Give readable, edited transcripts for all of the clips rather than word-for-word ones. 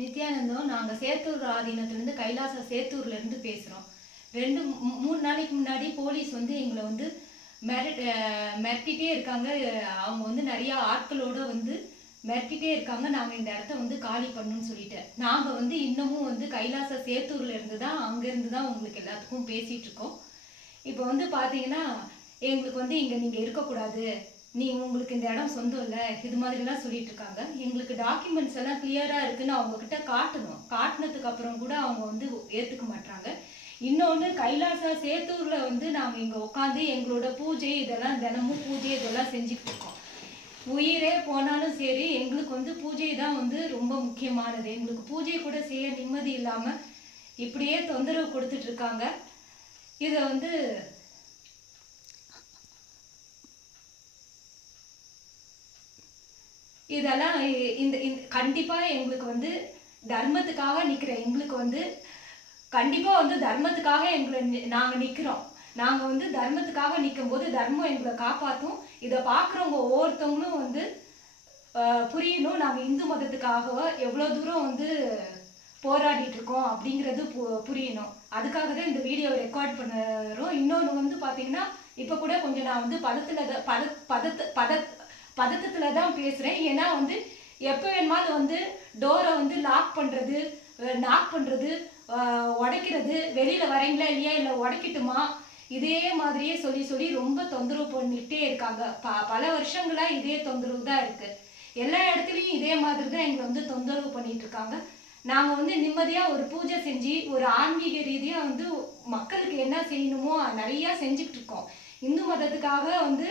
நித்யானந்தம். நாங்கள் சேத்தூர் ஆதீனத்துலேருந்து கைலாச சேத்தூர்லேருந்து பேசுகிறோம். 2-3 நாளைக்கு முன்னாடி போலீஸ் வந்து எங்களை வந்து மிரட்டிகிட்டே இருக்காங்க. அவங்க வந்து நிறையா ஆட்களோடு வந்து மிரட்டிகிட்டே இருக்காங்க. நாங்கள் இந்த இடத்த வந்து காலி பண்ணணும்னு சொல்லிட்டு நாங்கள் வந்து இன்னமும் வந்து கைலாச சேத்தூர்லேருந்து தான் அங்கேருந்து தான் உங்களுக்கு எல்லாத்துக்கும் பேசிகிட்டு இருக்கோம். இப்போ வந்து பார்த்தீங்கன்னா எங்களுக்கு வந்து இங்கே நீங்கள் இருக்கக்கூடாது, உங்களுக்கு இந்த இடம் சொந்தம் இல்லை, இது மாதிரிலாம் சொல்லிட்டு இருக்காங்க. எங்களுக்கு டாக்குமெண்ட்ஸ் எல்லாம் கிளியராக இருக்குன்னு அவங்கக்கிட்ட காட்டணும். காட்டினதுக்கு அப்புறம் கூட அவங்க வந்து ஏற்றுக்க மாட்டாங்க. இன்னொன்று, கைலாச சேத்தூரில் வந்து நாங்கள் இங்கே உட்காந்து எங்களோட பூஜை இதெல்லாம் தினமும் பூஜை இதெல்லாம் செஞ்சுட்டு இருக்கோம். உயிரே போனாலும் சரி, எங்களுக்கு வந்து பூஜை தான் வந்து ரொம்ப முக்கியமானது. எங்களுக்கு பூஜை கூட செய்ய நிம்மதி இல்லாமல் இப்படியே தொந்தரவு கொடுத்துட்டு இருக்காங்க. இதை வந்து இதெல்லாம் இந்த கண்டிப்பாக எங்களுக்கு வந்து தர்மத்துக்காக நிற்கிற எங்களுக்கு வந்து கண்டிப்பாக வந்து தர்மத்துக்காக நாங்கள் நிற்கிறோம். நாங்கள் வந்து தர்மத்துக்காக நிற்கும் போது தர்மம் எங்களை காப்பாற்றும். இதை பார்க்குறவங்க ஒவ்வொருத்தவங்களும் வந்து புரியணும். நாங்கள் இந்து மதத்துக்காக எவ்வளோ தூரம் வந்து போராடிட்டு இருக்கோம் அப்படிங்கிறது புரியணும். அதுக்காக தான் இந்த வீடியோவை ரெக்கார்ட் பண்ணுறோம். இன்னொன்று வந்து பார்த்தீங்கன்னா, இப்போ கூட கொஞ்சம் நான் வந்து பதட்டத்தில் தான் பேசுகிறேன். ஏன்னா வந்து எப்போ வேணுமாலும் வந்து டோரை வந்து லாக் பண்ணுறது, நாக் பண்ணுறது, உடைக்கிறது, வெளியில் வரீங்களா இல்லையா, இல்லை உடைக்கட்டுமா, இதே மாதிரியே சொல்லி சொல்லி ரொம்ப தொந்தரவு பண்ணிக்கிட்டே இருக்காங்க. பல வருஷங்களாக இதே தொந்தரவு தான் இருக்குது. எல்லா இடத்துலையும் இதே மாதிரி தான் எங்களை வந்து தொந்தரவு பண்ணிட்டு இருக்காங்க. நாங்கள் வந்து நிம்மதியாக ஒரு பூஜை செஞ்சு ஒரு ஆன்மீக ரீதியாக வந்து மக்களுக்கு என்ன செய்யணுமோ நிறையா செஞ்சுக்கிட்டு இருக்கோம். இந்து மதத்துக்காக வந்து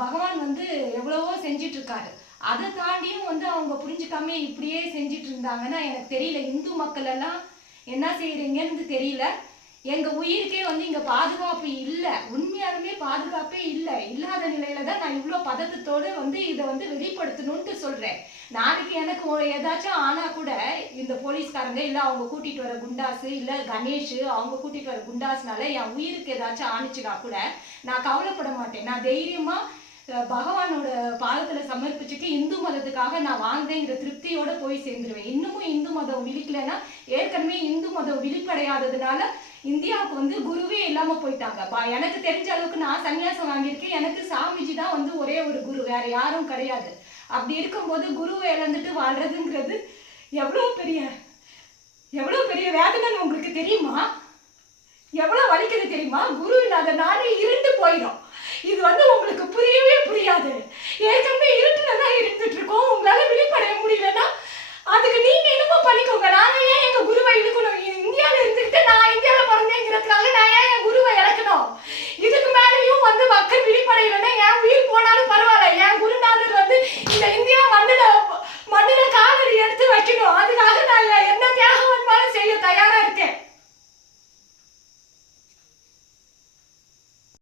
பகவான் வந்து எவ்வளவோ செஞ்சிட்டு இருக்காரு. அதை தாண்டியும் வந்து அவங்க புரிஞ்சுக்காம இப்படியே செஞ்சிட்டு இருந்தாங்கன்னா எனக்கு தெரியல. இந்து மக்கள் எல்லாம் என்ன செய்யறீங்கன்னு தெரியல. எங்க உயிருக்கே வந்து இங்க பாதுகாப்பு இல்லை. உண்மையாலுமே பாதுகாப்பே இல்லாத நிலையில தான் நான் இவ்வளோ பதட்டத்தோடு வந்து இதை வந்து வெளிப்படுத்தணும்ட்டு சொல்றேன். நாளைக்கு எனக்கு ஏதாச்சும் ஆனா கூட இந்த போலீஸ்காரங்க இல்லை அவங்க கூட்டிட்டு வர குண்டாசு இல்லை கணேஷ் அவங்க கூட்டிட்டு வர குண்டாஸ்னால என் உயிருக்கு ஏதாச்சும் ஆணிச்சுனா கூட நான் கவலைப்பட மாட்டேன். நான் தைரியமா பகவானோட பாதத்துல சமர்ப்பிச்சுட்டு இந்து மதத்துக்காக நான் வாழ்ந்தேங்கிற திருப்தியோட போய் சேர்ந்துருவேன். இன்னமும் இந்து மதம் விழிக்கலைன்னா, ஏற்கனவே இந்து மதம் விழிப்படையாததுனால இந்தியாவுக்கு வந்து குருவே இல்லாம போயிட்டாங்க. எனக்கு தெரிஞ்ச அளவுக்கு நான் சன்னியாசம் வாங்கியிருக்கேன். எனக்கு சாமிஜி தான் வந்து ஒரே ஒரு குரு, வேற யாரும் கிடையாது. அப்படி இருக்கும்போது குருவை இழந்துட்டு வாழ்றதுங்கிறது எவ்வளவு பெரிய வேதனைன்னு உங்களுக்கு தெரியுமா? எவ்வளவு வலிக்குது தெரியுமா? குரு இல்லாத நாடு இருண்டு போயிடும். இது வந்து உங்களுக்கு புரியவே புரியாது. ஏற்கனவே இருட்டுல தான் இருந்துட்டு இருக்கோம். உங்களால விழிப்படைய